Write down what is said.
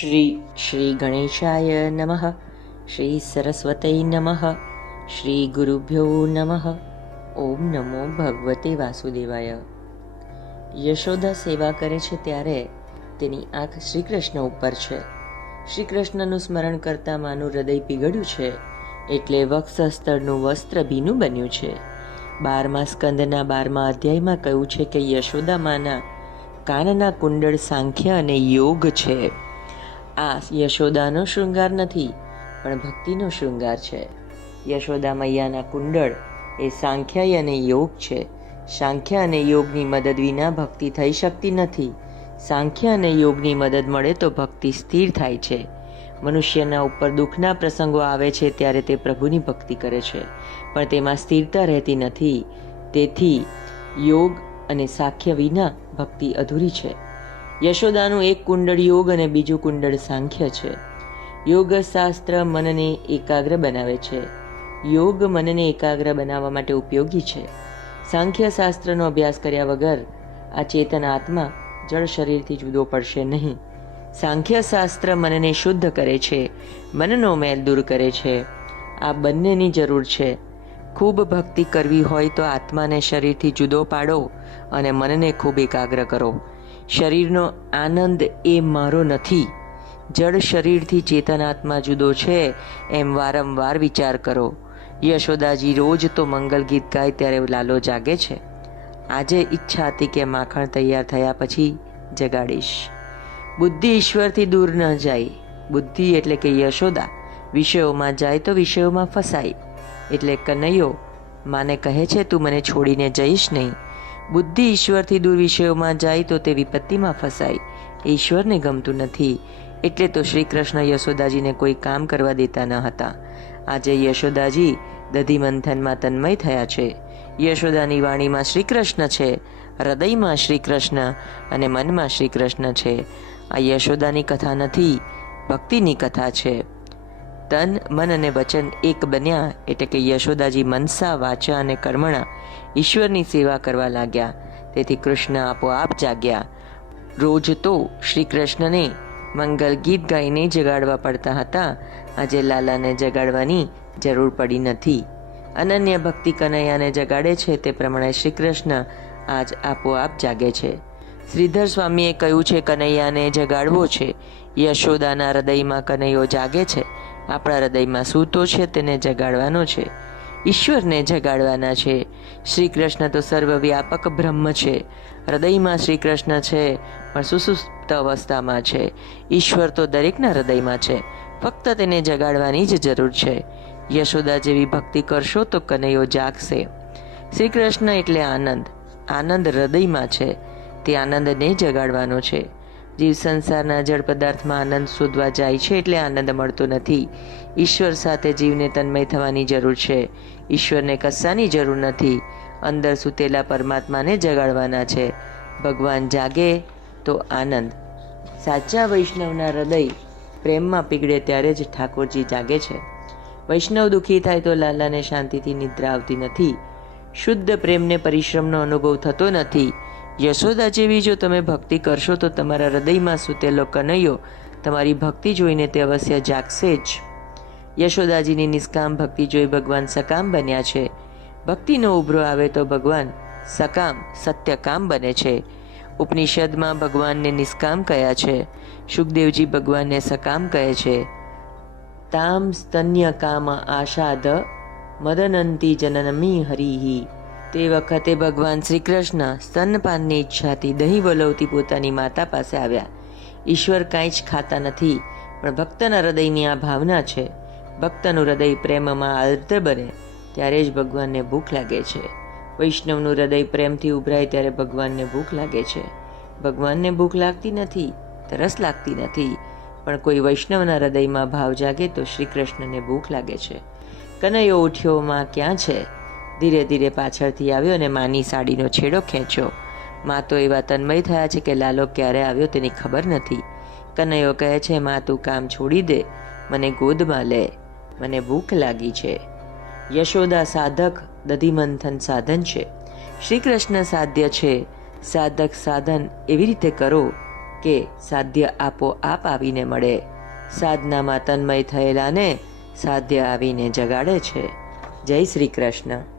શ્રી શ્રી ગણેશાય નમઃ શ્રી સરસ્વતય નમઃ શ્રી ગુરુભ્યો નમઃ ઓમ નમો ભગવતે વાસુદેવાય યશોદા સેવા કરે છે ત્યારે તેની આંખ શ્રી કૃષ્ણ ઉપર છે. શ્રી કૃષ્ણનું સ્મરણ કરતા માનું હૃદય પીગળ્યું છે, એટલે વક્ષસ્થળનું વસ્ત્ર ભીનું બન્યું છે. બારમા સ્કંદના બારમા અધ્યાયમાં કહ્યું છે કે યશોદા માના કાનના કુંડળ સાંખ્ય અને યોગ છે. આ યશોદાનો શૃંગાર નથી, પણ ભક્તિનો શૃંગાર છે. યશોદા મૈયાના કુંડળ એ સાંખ્ય અને યોગ છે. સાંખ્ય અને યોગની મદદ વિના ભક્તિ થઈ શકતી નથી. સાંખ્ય અને યોગની મદદ મળે તો ભક્તિ સ્થિર થાય છે. મનુષ્યના ઉપર દુઃખના પ્રસંગો આવે છે ત્યારે તે પ્રભુની ભક્તિ કરે છે. પણ તેમાં સ્થિરતા રહેતી નથી. તેથી યોગ અને સાખ્ય વિના ભક્તિ અધૂરી છે. યશોદાનું એક કુંડળ યોગ અને બીજું કુંડળ સાંખ્ય છે. યોગ શાસ્ત્ર મનને એકાગ્ર બનાવે છે. યોગ મનને એકાગ્ર બનાવવા માટે ઉપયોગી છે. સાંખ્ય શાસ્ત્રનો અભ્યાસ કર્યા વગર આ ચેતન આત્મા જળ શરીરથી જુદો પડશે નહીં. સાંખ્ય શાસ્ત્ર મનને શુદ્ધ કરે છે. મનનો મેલ દૂર કરે છે. આ બંનેની જરૂર છે. ખૂબ ભક્તિ કરવી હોય તો આત્માને શરીરથી જુદો પાડો અને મનને ખૂબ એકાગ્ર કરો. શરીરનો આનંદ એ મારો નથી. જળ શરીરથી ચેતનાત્મા જુદો છે, એમ વારંવાર વિચાર કરો. યશોદાજી રોજ તો મંગલ ગીત ગાય ત્યારે લાલો જાગે છે. આજે ઈચ્છા હતી કે માખણ તૈયાર થયા પછી જગાડીશ. બુદ્ધિ ઈશ્વરથી દૂર ન જાય. બુદ્ધિ એટલે કે યશોદા. વિષયોમાં જાય તો વિષયોમાં ફસાય. એટલે કનૈયો, માને કહે છે, તું મને છોડીને જઈશ નહીં. બુદ્ધિ ઈશ્વરથી દૂર વિષયોમાં જાય તો તે વિપત્તિમાં ફસાય. એ ઈશ્વરને ગમતું નથી. એટલે તો શ્રી કૃષ્ણ યશોદાજીને કોઈ કામ કરવા દેતા ન હતા. આજે યશોદાજી દધી મંથનમાં તન્મય થયા છે. યશોદાની વાણીમાં શ્રી કૃષ્ણ છે, હૃદયમાં શ્રી કૃષ્ણ અને મનમાં શ્રી કૃષ્ણ છે. આ યશોદાની કથા નથી, ભક્તિની કથા છે. તન, મન અને વચન એક બન્યા એટલે કે યશોદાજી મનસા, વાચા અને કર્મણા ઈશ્વરની સેવા કરવા લાગ્યા. તેથી કૃષ્ણ આપોઆપ જાગ્યા. રોજ તો શ્રી કૃષ્ણને મંગલ ગીત ગાઈને જગાડવા પડતા હતા. આજે લાલાને જગાડવાની જરૂર પડી નથી. અનન્ય ભક્તિ કનૈયાને જગાડે છે તે પ્રમાણે શ્રી કૃષ્ણ આજ આપોઆપ જાગે છે. શ્રીધર સ્વામીએ કહ્યું છે, કનૈયાને જગાડવો છે. યશોદાના હૃદયમાં કનૈયો જાગે છે. આપણા હૃદયમાં સૂતો છે, તેને જગાડવાનો છે. ઈશ્વરને જગાડવાના છે. શ્રી કૃષ્ણ તો સર્વવ્યાપક બ્રહ્મ છે. હૃદયમાં શ્રી કૃષ્ણ છે, પણ સુસુપ્ત અવસ્થામાં છે. ઈશ્વર તો દરેકના હૃદયમાં છે. ફક્ત તેને જગાડવાની જ જરૂર છે. યશોદા જેવી ભક્તિ કરશો તો કનૈયો જાગશે. શ્રી કૃષ્ણ એટલે આનંદ. આનંદ હૃદયમાં છે. તે આનંદને જગાડવાનો છે. જીવ સંસારના જળ પદાર્થમાં આનંદ શોધવા જાય છે એટલે આનંદ મળતો નથી. ઈશ્વર સાથે જીવને તન્મય થવાની જરૂર છે. ઈશ્વરને કશાની જરૂર નથી. અંદર સૂતેલા પરમાત્માને જગાડવાના છે. ભગવાન જાગે તો આનંદ. સાચા વૈષ્ણવના હૃદય પ્રેમમાં પીગળે ત્યારે જ ઠાકોરજી જાગે છે. વૈષ્ણવ દુઃખી થાય તો લાલાને શાંતિથી નિદ્રા આવતી નથી. શુદ્ધ પ્રેમને પરિશ્રમનો અનુભવ થતો નથી. યશોદા જેવી જો તમે ભક્તિ કરશો તો તમારા હૃદયમાં સૂતેલો કનૈયો તમારી ભક્તિ જોઈને તે અવશ્ય જાગશે જ. યશોદાજીની નિષ્કામ ભક્તિ જોઈ ભગવાન સકામ બન્યા છે. ભક્તિનો ઉભરો આવે તો ભગવાન સકામ, સત્યકામ બને છે. ઉપનિષદમાં ભગવાનને નિષ્કામ કહ્યા છે. સુખદેવજી ભગવાનને સકામ કહે છે. તામ સ્તન્ય કામ આશાદ, મદનંતી જનનમી હરિહી તે વખતે ભગવાન શ્રી કૃષ્ણ સ્તનપાનની ઈચ્છાથી દહીં વલવતી પોતાની માતા પાસે આવ્યા. ઈશ્વર કાંઈ જ ખાતા નથી, પણ ભક્તના હૃદયની આ ભાવના છે. ભક્તનું હૃદય પ્રેમમાં આર્દ્ર બને, ત્યારે જ ભગવાનને ભૂખ લાગે છે. વૈષ્ણવનું હૃદય પ્રેમથી ઉભરાય ત્યારે ભગવાનને ભૂખ લાગે છે. ભગવાનને ભૂખ લાગતી નથી, તરસ લાગતી નથી, પણ કોઈ વૈષ્ણવના હૃદયમાં ભાવ જાગે તો શ્રી કૃષ્ણને ભૂખ લાગે છે. કનૈયો ઉઠ્યોમાં ક્યાં છે? ધીરે ધીરે પાછળથી આવ્યો અને માની સાડીનો છેડો ખેંચ્યો. મા તો એવા તન્મય થયા છે કે લાલો ક્યારે આવ્યો તેની ખબર નથી. કનૈયો કહે છે, મા, તું કામ છોડી દે. મને ગોદમાં લે. મને ભૂખ લાગી છે. યશોદા સાધક, દધિમંથન સાધન છે. શ્રી કૃષ્ણ સાધ્ય છે. સાધક સાધન એવી રીતે કરો કે સાધ્ય આપોઆપ આવીને મળે. સાધનામાં તન્મય થયેલાને સાધ્ય આવીને જગાડે છે. જય શ્રી કૃષ્ણ